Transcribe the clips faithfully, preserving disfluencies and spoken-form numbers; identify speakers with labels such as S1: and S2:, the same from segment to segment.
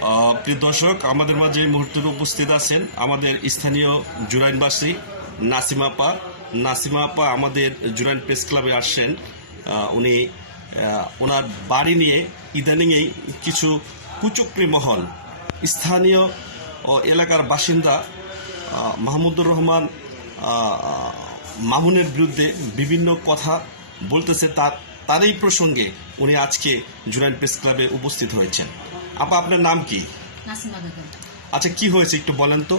S1: প্রিয় দর্শক, আমাদের মাঝে এই মুহূর্তে উপস্থিত আছেন আমাদের স্থানীয় জুরাইনবাসী নাসিমা আপা। নাসিমা আপা আমাদের জুরাইন প্রেস ক্লাবে আসছেন। উনি ওনার বাড়ি নিয়ে ইদানিংয়েই কিছু কুচক্রী মহল স্থানীয় এলাকার বাসিন্দা মাহমুদুর রহমান মামুনের বিরুদ্ধে বিভিন্ন কথা বলতেছে। তার তারই প্রসঙ্গে উনি আজকে জুরাইন প্রেস ক্লাবে উপস্থিত হয়েছেন। আপা, আপনার নাম কি?
S2: নাসিমা বেগম।
S1: আচ্ছা, কি হয়েছে একটু বলেন তো।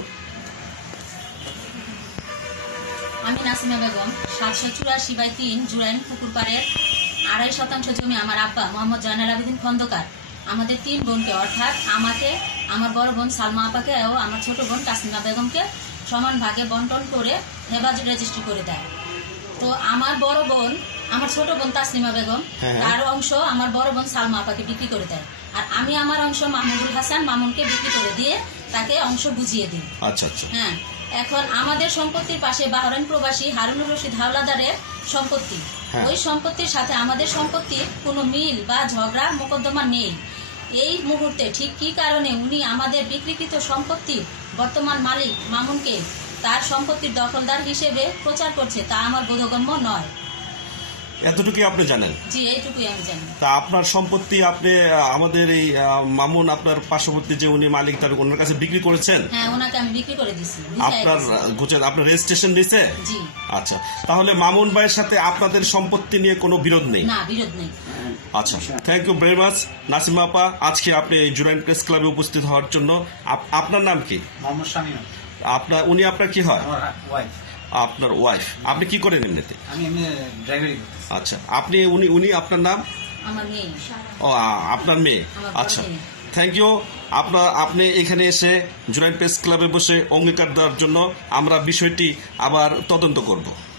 S2: আমি নাসিমা বেগম, সাতশো চুরাশি বাই তিন জুরাইন পুকুরপাড়ের আড়াই শতাংশ জমি আমার আব্বা মোহাম্মদ জয়নাল আবেদিন খন্দকার আমাদের তিন বোনকে, অর্থাৎ আমাকে, আমার বড় বোন সালমা আপাকে ও আমার ছোট বোন নাসিমা বেগমকে সমান ভাগে বন্টন করে হেফাজত রেজিস্ট্রি করে দেয়। তো আমার বড় বোন, আমার ছোট বোন তাসলিমা বেগম, তার অংশ আমার বড় বোন সালমা আপাকে বিক্রি করে দেয়, আর আমি আমার অংশ মাহমুদুল হাসান মামুনকে বিক্রি করে দিয়ে তাকে অংশ বুঝিয়ে দিই।
S1: আচ্ছা আচ্ছা।
S2: হ্যাঁ, এখন আমাদের সম্পত্তির পাশে বাহরাইন প্রবাসী হারুনুর রশিদ হাওলাদারের সম্পত্তি। ওই সম্পত্তির সাথে আমাদের সম্পত্তির কোনো মিল বা ঝগড়া মোকদ্দমা নেই। এই মুহূর্তে ঠিক কি কারণে উনি আমাদের বিক্রিকৃত সম্পত্তির বর্তমান মালিক মামুনকে তার সম্পত্তির দখলদার হিসেবে প্রচার করছে, তা আমার বোধগম্য নয়।
S1: এতটুকুই আপনি জানেন?
S2: জি, এইটুকুই আমি জানি।
S1: তা আপনার সম্পত্তি আপনি আমাদের এই মামুন, আপনার পার্শ্ববর্তী যে উনি মালিক, তার ওনার কাছে বিক্রি করেছেন?
S2: হ্যাঁ, ওনাকে আমি বিক্রি করে দিয়েছি।
S1: আপনার গোছের আপনার রেজিস্ট্রেশন দিয়েছে?
S2: জি।
S1: আচ্ছা, তাহলে মামুন ভাইয়ের সাথে আপনাদের সম্পত্তি নিয়ে কোনো বিরোধ নেই?
S2: না, বিরোধ নেই।
S1: আচ্ছা, thank you very much Nasima আপা, আজকে আপনি এই জুরাইন প্রেস ক্লাবে উপস্থিত হওয়ার জন্য। আপনার নাম কি?
S3: মোহাম্মদ শামীম।
S1: আপনার উনি আপনার কি হয়?
S3: আমার ওয়াইফ।
S1: আপনার ওয়াইফ। আপনি কি করেন এমনিতে?
S3: আমি এমনি ড্রাইভারি করি।
S1: আচ্ছা, আপনি উনি উনি আপনার নাম?
S2: আমার মেয়ে।
S1: ও, আপনার মেয়ে। আচ্ছা, থ্যাংক ইউ। আপনার আপনি এখানে এসে জুরাইন প্রেস ক্লাবে বসে অঙ্গীকার দেওয়ার জন্য আমরা বিষয়টি আবার তদন্ত করব।